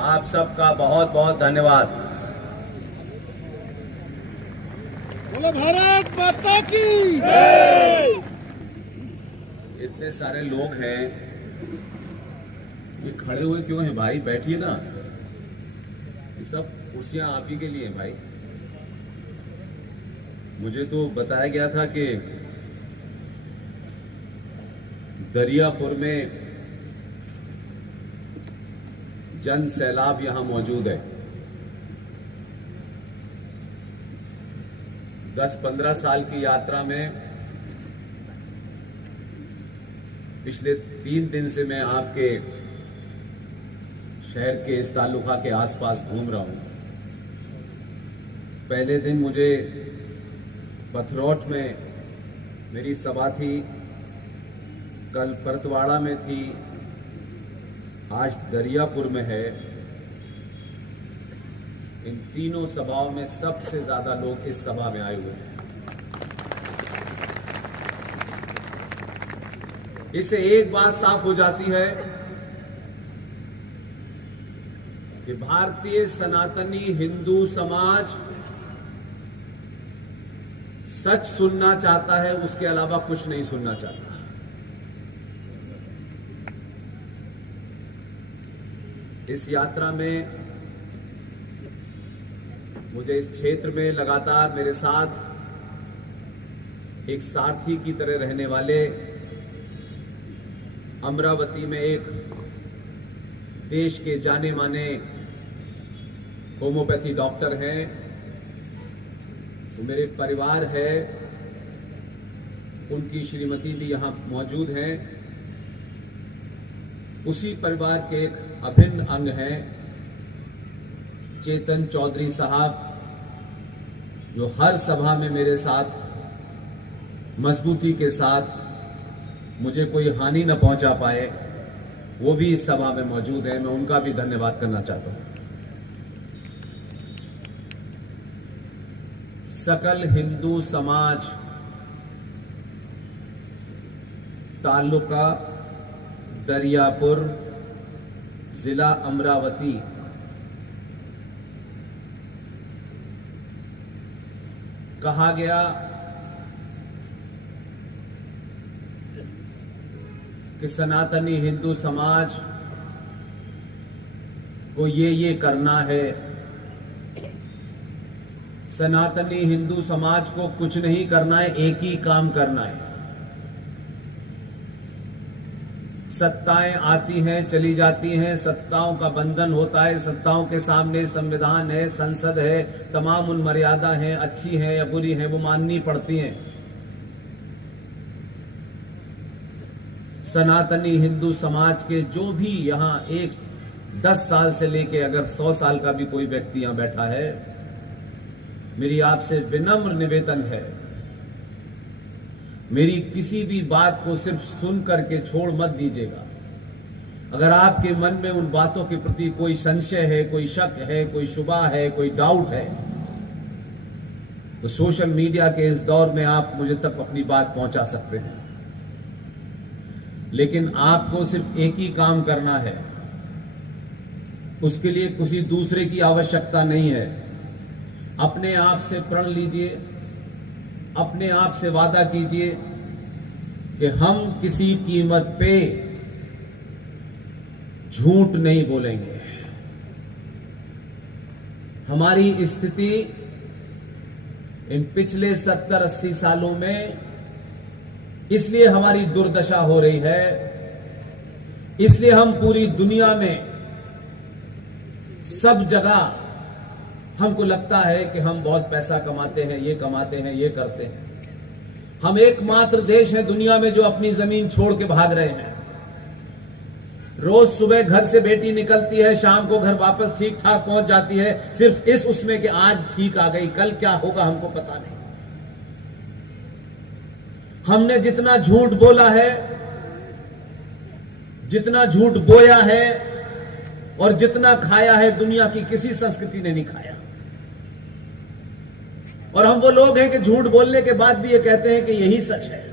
आप सबका बहुत बहुत धन्यवाद। बोलो भारत माता की जय। इतने सारे लोग हैं, ये खड़े हुए क्यों हैं भाई? बैठिए ना, ये सब कुर्सियां आप ही के लिए हैं भाई। मुझे तो बताया गया था कि दरियापुर में जन सैलाब यहां मौजूद है। 10-15 साल की यात्रा में पिछले 3 दिन से मैं आपके शहर के इस तालुका के आसपास घूम रहा हूं। पहले दिन मुझे पथरौट में मेरी सभा थी, कल परतवाड़ा में थी, आज दरियापुर में है। इन तीनों सभाओं में सबसे ज्यादा लोग इस सभा में आए हुए हैं। इससे एक बात साफ हो जाती है कि भारतीय सनातनी हिंदू समाज सच सुनना चाहता है, उसके अलावा कुछ नहीं सुनना चाहता। इस यात्रा में मुझे इस क्षेत्र में लगातार मेरे साथ एक सारथी की तरह रहने वाले अमरावती में एक देश के जाने माने होम्योपैथी डॉक्टर हैं, वो मेरे परिवार है, उनकी श्रीमती भी यहां मौजूद हैं। उसी परिवार के एक अभिन्न अंग हैं चेतन चौधरी साहब, जो हर सभा में मेरे साथ मजबूती के साथ मुझे कोई हानि न पहुंचा पाए, वो भी इस सभा में मौजूद हैं। मैं उनका भी धन्यवाद करना चाहता हूं। सकल हिंदू समाज तालुका दरियापुर, जिला अमरावती, कहा गया कि सनातनी हिंदू समाज को ये करना है। सनातनी हिंदू समाज को कुछ नहीं करना है, एक ही काम करना है। सत्ताएं आती हैं, चली जाती हैं, सत्ताओं का बंधन होता है, सत्ताओं के सामने संविधान है, संसद है, तमाम उन मर्यादा हैं, अच्छी हैं या बुरी हैं, वो माननी पड़ती हैं। सनातनी हिंदू समाज के जो भी यहां 10 साल से लेके अगर 100 साल का भी कोई व्यक्ति यहां बैठा है, मेरी आपसे विनम्र निवेदन है, मेरी किसी भी बात को सिर्फ सुन करके छोड़ मत दीजिएगा। अगर आपके मन में उन बातों के प्रति कोई संशय है, कोई शक है, कोई शुबा है, कोई डाउट है, तो सोशल मीडिया के इस दौर में आप मुझे तक अपनी बात पहुंचा सकते हैं। लेकिन आपको सिर्फ एक ही काम करना है, उसके लिए किसी दूसरे की आवश्यकता नहीं है। अपने आप से प्रण लीजिए, अपने आप से वादा कीजिए कि हम किसी कीमत पे झूठ नहीं बोलेंगे। हमारी स्थिति इन पिछले 70-80 सालों में इसलिए हमारी दुर्दशा हो रही है, इसलिए हम पूरी दुनिया में सब जगह हमको लगता है कि हम बहुत पैसा कमाते हैं, ये कमाते हैं, ये करते हैं। हम एकमात्र देश है दुनिया में जो अपनी जमीन छोड़ के भाग रहे हैं। रोज सुबह घर से बेटी निकलती है, शाम को घर वापस ठीक ठाक पहुंच जाती है, सिर्फ इस उसमें कि आज ठीक आ गई, कल क्या होगा हमको पता नहीं। हमने जितना झूठ बोला है, जितना झूठ बोया है और जितना खाया है, दुनिया की किसी संस्कृति ने नहीं खाया। और हम वो लोग हैं कि झूठ बोलने के बाद भी ये कहते हैं कि यही सच है।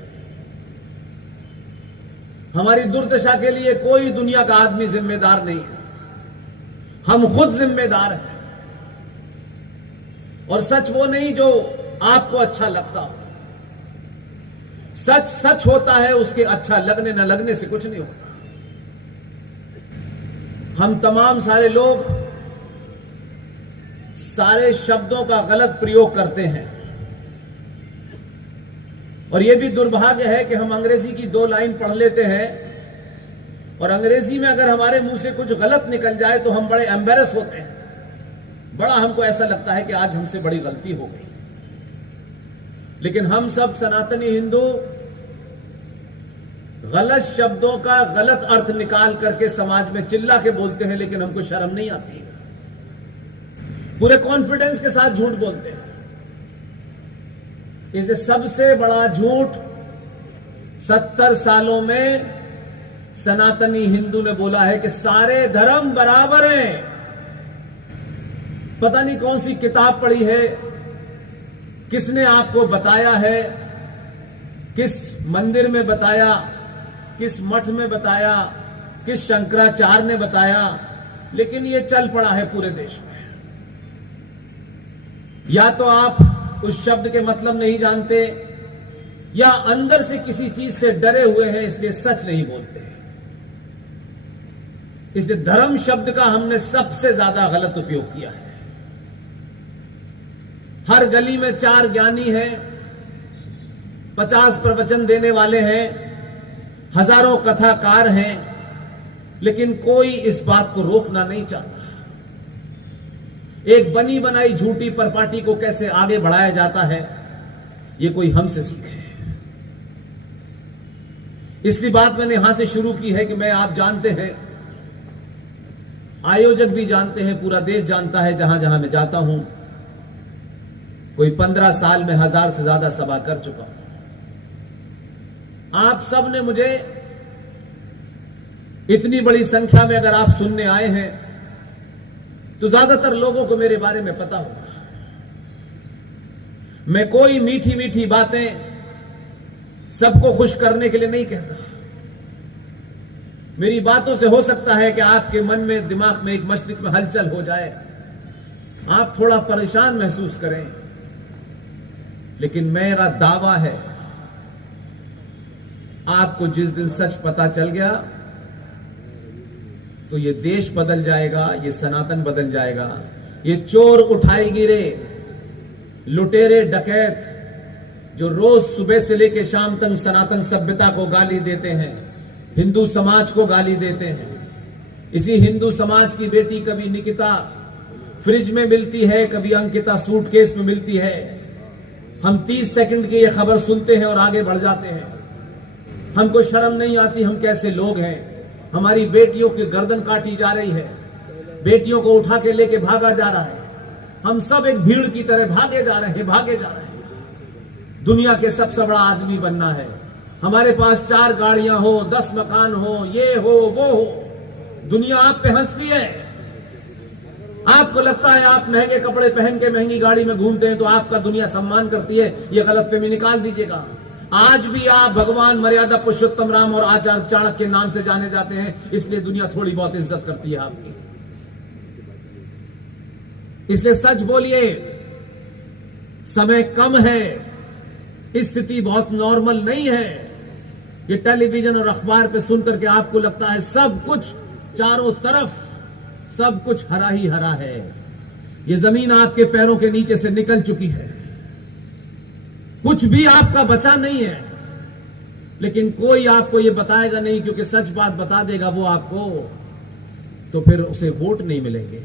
हमारी दुर्दशा के लिए कोई दुनिया का आदमी जिम्मेदार नहीं है, हम खुद जिम्मेदार हैं। और सच वो नहीं जो आपको अच्छा लगता हो, सच सच होता है, उसके अच्छा लगने न लगने से कुछ नहीं होता। हम तमाम सारे लोग सारे शब्दों का गलत प्रयोग करते हैं, और यह भी दुर्भाग्य है कि हम अंग्रेजी की 2 लाइन पढ़ लेते हैं और अंग्रेजी में अगर हमारे मुंह से कुछ गलत निकल जाए तो हम बड़े एम्बेरस होते हैं, बड़ा हमको ऐसा लगता है कि आज हमसे बड़ी गलती हो गई। लेकिन हम सब सनातनी हिंदू गलत शब्दों का गलत अर्थ निकाल करके समाज में चिल्ला के बोलते हैं, लेकिन हमको शर्म नहीं आती है, पूरे कॉन्फिडेंस के साथ झूठ बोलते हैं। इसलिए सबसे बड़ा झूठ 70 सालों में सनातनी हिंदू ने बोला है कि सारे धर्म बराबर हैं। पता नहीं कौन सी किताब पढ़ी है, किसने आपको बताया है, किस मंदिर में बताया, किस मठ में बताया, किस शंकराचार्य ने बताया, लेकिन यह चल पड़ा है पूरे देश में। या तो आप उस शब्द के मतलब नहीं जानते, या अंदर से किसी चीज से डरे हुए हैं, इसलिए सच नहीं बोलते। इसलिए धर्म शब्द का हमने सबसे ज्यादा गलत उपयोग किया है। हर गली में 4 ज्ञानी हैं, 50 प्रवचन देने वाले हैं, हजारों कथाकार हैं, लेकिन कोई इस बात को रोकना नहीं चाहता। एक बनी बनाई झूठी परपाटी को कैसे आगे बढ़ाया जाता है, यह कोई हमसे सीखे। इसलिए बात मैंने यहां से शुरू की है कि मैं, आप जानते हैं, आयोजक भी जानते हैं, पूरा देश जानता है, जहां जहां मैं जाता हूं, कोई 15 साल में 1000 से ज्यादा सभा कर चुका हूं। आप सब ने मुझे इतनी बड़ी संख्या में अगर आप सुनने आए हैं तो ज्यादातर लोगों को मेरे बारे में पता होगा। मैं कोई मीठी मीठी बातें सबको खुश करने के लिए नहीं कहता। मेरी बातों से हो सकता है कि आपके मन में, दिमाग में, एक मस्तिष्क में हलचल हो जाए, आप थोड़ा परेशान महसूस करें, लेकिन मेरा दावा है, आपको जिस दिन सच पता चल गया तो ये देश बदल जाएगा, ये सनातन बदल जाएगा। ये चोर उठाई गिरे, लुटेरे डकैत जो रोज सुबह से लेकर शाम तक सनातन सभ्यता को गाली देते हैं, हिंदू समाज को गाली देते हैं, इसी हिंदू समाज की बेटी कभी निकिता फ्रिज में मिलती है, कभी अंकिता सूटकेस में मिलती है। हम 30 सेकंड की ये खबर सुनते हैं और आगे बढ़ जाते हैं। हमको शर्म नहीं आती, हम कैसे लोग हैं। हमारी बेटियों की गर्दन काटी जा रही है, बेटियों को उठा के लेके भागा जा रहा है। हम सब एक भीड़ की तरह भागे जा रहे हैं। दुनिया के सबसे बड़ा आदमी बनना है, हमारे पास 4 गाड़ियां हो, 10 मकान हो, ये हो वो हो, दुनिया आप पे हंसती है। आपको लगता है आप महंगे कपड़े पहन के महंगी गाड़ी में घूमते हैं तो आपका दुनिया सम्मान करती है, ये गलतफहमी निकाल दीजिएगा। आज भी आप भगवान मर्यादा पुरुषोत्तम राम और आचार्य चाणक्य के नाम से जाने जाते हैं, इसलिए दुनिया थोड़ी बहुत इज्जत करती है आपकी। इसलिए सच बोलिए, समय कम है, स्थिति बहुत नॉर्मल नहीं है। ये टेलीविजन और अखबार पे सुनकर के आपको लगता है सब कुछ चारों तरफ सब कुछ हरा ही हरा है। ये जमीन आपके पैरों के नीचे से निकल चुकी है, कुछ भी आपका बचा नहीं है। लेकिन कोई आपको ये बताएगा नहीं, क्योंकि सच बात बता देगा वो आपको, तो फिर उसे वोट नहीं मिलेंगे।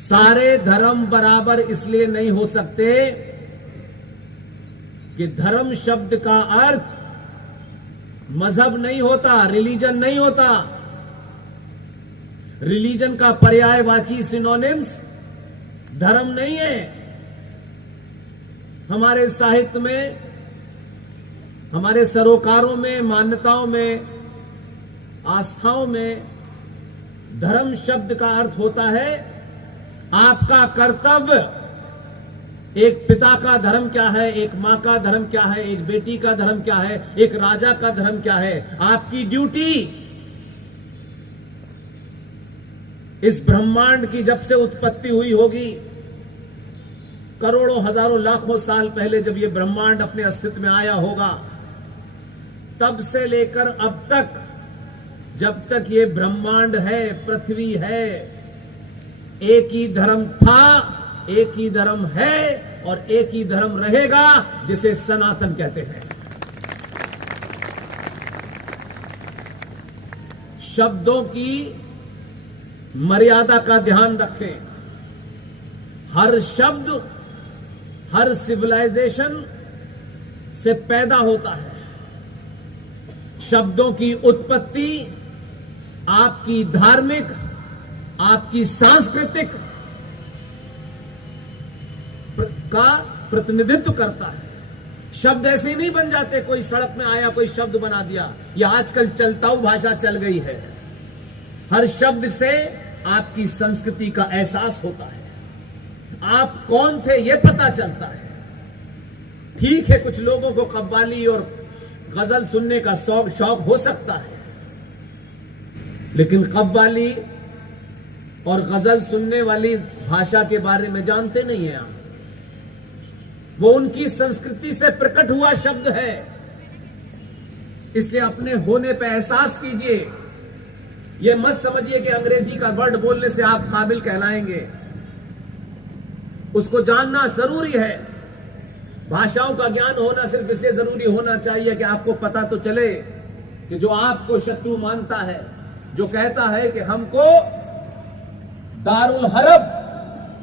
सारे धर्म बराबर इसलिए नहीं हो सकते कि धर्म शब्द का अर्थ मजहब नहीं होता, रिलीजन नहीं होता। रिलीजन का पर्यायवाची सिनोनिम्स धर्म नहीं है। हमारे साहित्य में, हमारे सरोकारों में, मान्यताओं में, आस्थाओं में धर्म शब्द का अर्थ होता है आपका कर्तव्य। एक पिता का धर्म क्या है, एक मां का धर्म क्या है, एक बेटी का धर्म क्या है, एक राजा का धर्म क्या है, आपकी ड्यूटी। इस ब्रह्मांड की जब से उत्पत्ति हुई होगी, करोड़ों हजारों लाखों साल पहले जब यह ब्रह्मांड अपने अस्तित्व में आया होगा, तब से लेकर अब तक, जब तक ये ब्रह्मांड है, पृथ्वी है, एक ही धर्म था, एक ही धर्म है और एक ही धर्म रहेगा, जिसे सनातन कहते हैं। शब्दों की मर्यादा का ध्यान रखें। हर शब्द हर सिविलाइजेशन से पैदा होता है। शब्दों की उत्पत्ति आपकी धार्मिक, आपकी सांस्कृतिक का प्रतिनिधित्व करता है। शब्द ऐसे ही नहीं बन जाते, कोई सड़क में आया कोई शब्द बना दिया। यह आजकल चलताऊ भाषा चल गई है। हर शब्द से आपकी संस्कृति का एहसास होता है, आप कौन थे यह पता चलता है। ठीक है, कुछ लोगों को कव्वाली और गजल सुनने का शौक हो सकता है, लेकिन कव्वाली और गजल सुनने वाली भाषा के बारे में जानते नहीं है आप। वो उनकी संस्कृति से प्रकट हुआ शब्द है, इसलिए अपने होने पर एहसास कीजिए। यह मत समझिए कि अंग्रेजी का वर्ड बोलने से आप काबिल कहलाएंगे। उसको जानना जरूरी है। भाषाओं का ज्ञान होना सिर्फ इसलिए जरूरी होना चाहिए कि आपको पता तो चले कि जो आपको शत्रु मानता है, जो कहता है कि हमको दारुल हरब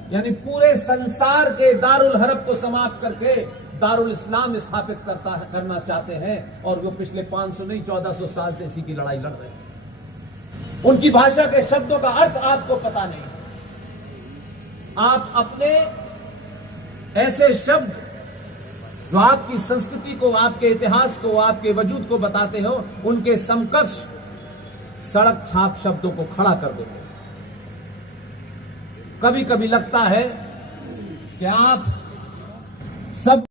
यानी पूरे संसार के दारुल हरब को समाप्त करके दारुल इस्लाम स्थापित करना चाहते हैं, और वो पिछले 500 नहीं 1400 साल से इसी की लड़ाई लड़ रहे हैं। उनकी भाषा के शब्दों का अर्थ आपको पता नहीं। आप अपने ऐसे शब्द जो आपकी संस्कृति को, आपके इतिहास को, आपके वजूद को बताते हो, उनके समकक्ष सड़क छाप शब्दों को खड़ा कर देते हैं। कभी कभी लगता है कि आप सब